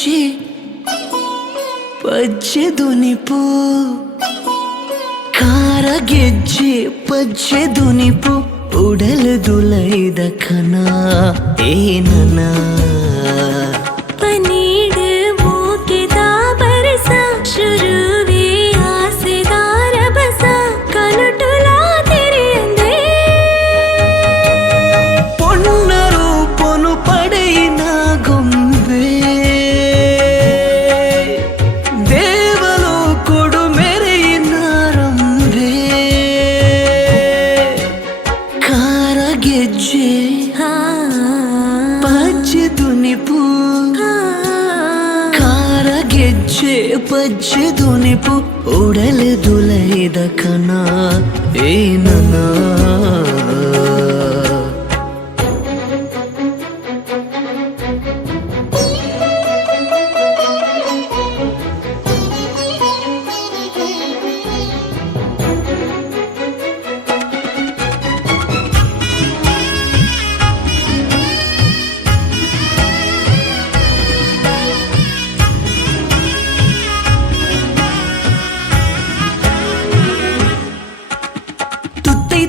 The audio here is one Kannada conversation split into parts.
ಗೆಜ್ಜೆ ಪಜ್ಜೆ ದುನಿಪು ಖಾರ ಗೆಜ್ಜೆ ಪಜ್ಜೆ ದುನಿಪು ಉಡಲು ದುಲೈದ ಕನ ಏನನ ಪನೀಡ್ ಮೂಕೆದ ಬರಸ ಶುರುವೆ ಆಸೆದಾರ ಬಸ ಕನುಟುಲಾ ತೆರೆಯಂದೆ ಪೊನ್ನರು ಪೊನು ಪಡೆಯಿನ ಗೊಂಬೆ ದೇವಲು ಕೊಡು ಮೆರೆಯಿನ ರಂಬೆ ಖಾರ ಗೆಜ್ಜೆ ಪಜ್ಜೆ ದುನಿಪು ಖಾರ ಗೆಜ್ಜೆ ಪಜ್ಜೆ ದುನಿಪು ಉಡಲು ದುಲೈದ ಕನ ಏನನ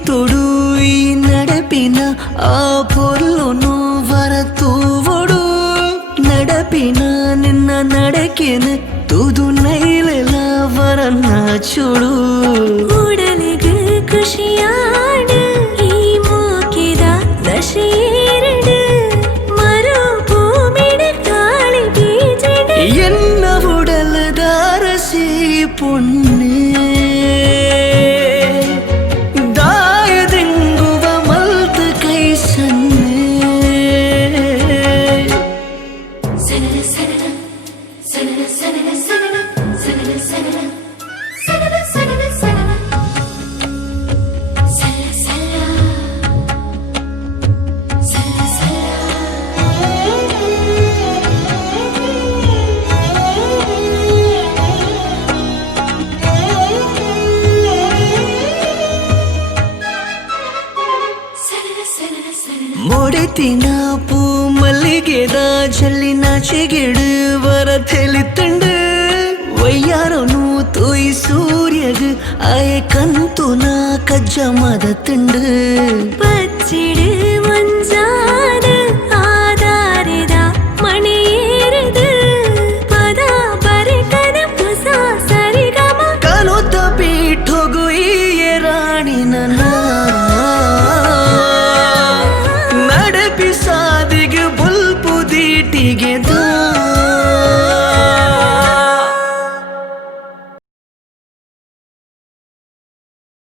తోడు ఈ నడపిన ఆ పొర్లును వరతూవడు నడపిన నిన్న నడకెన ತುದು ನೈಲೆಲ ವರನ್ನ ಚುಡು ಉಡಲಿಗೆ ಖುಷಿಯಾಡ ಈ ಮೂಕೆದ ದಶೇರಡು ಮರು ಭೂಮಿಡ ಕಾಳಿ ಬೀಜಡ ಎನ್ನ ಉಡಲದ ಅರಸಿ ಪೊನ್ನೆ ಮೊಡೆತಿನ ಪೂ ಮಲ್ಲಿಗೆದ ಜಲ್ಲಿನ ಚೆಗೆಡು ವರ ತೆಲಿತಂಡು ವಯ್ಯಾರನು ತೋಯಿ ಸೂರ್ಯಗ ಆಯ ಕಂತು ನಾ ಕಜ್ಜ ಮದ ತುಂಡು பச்சிடு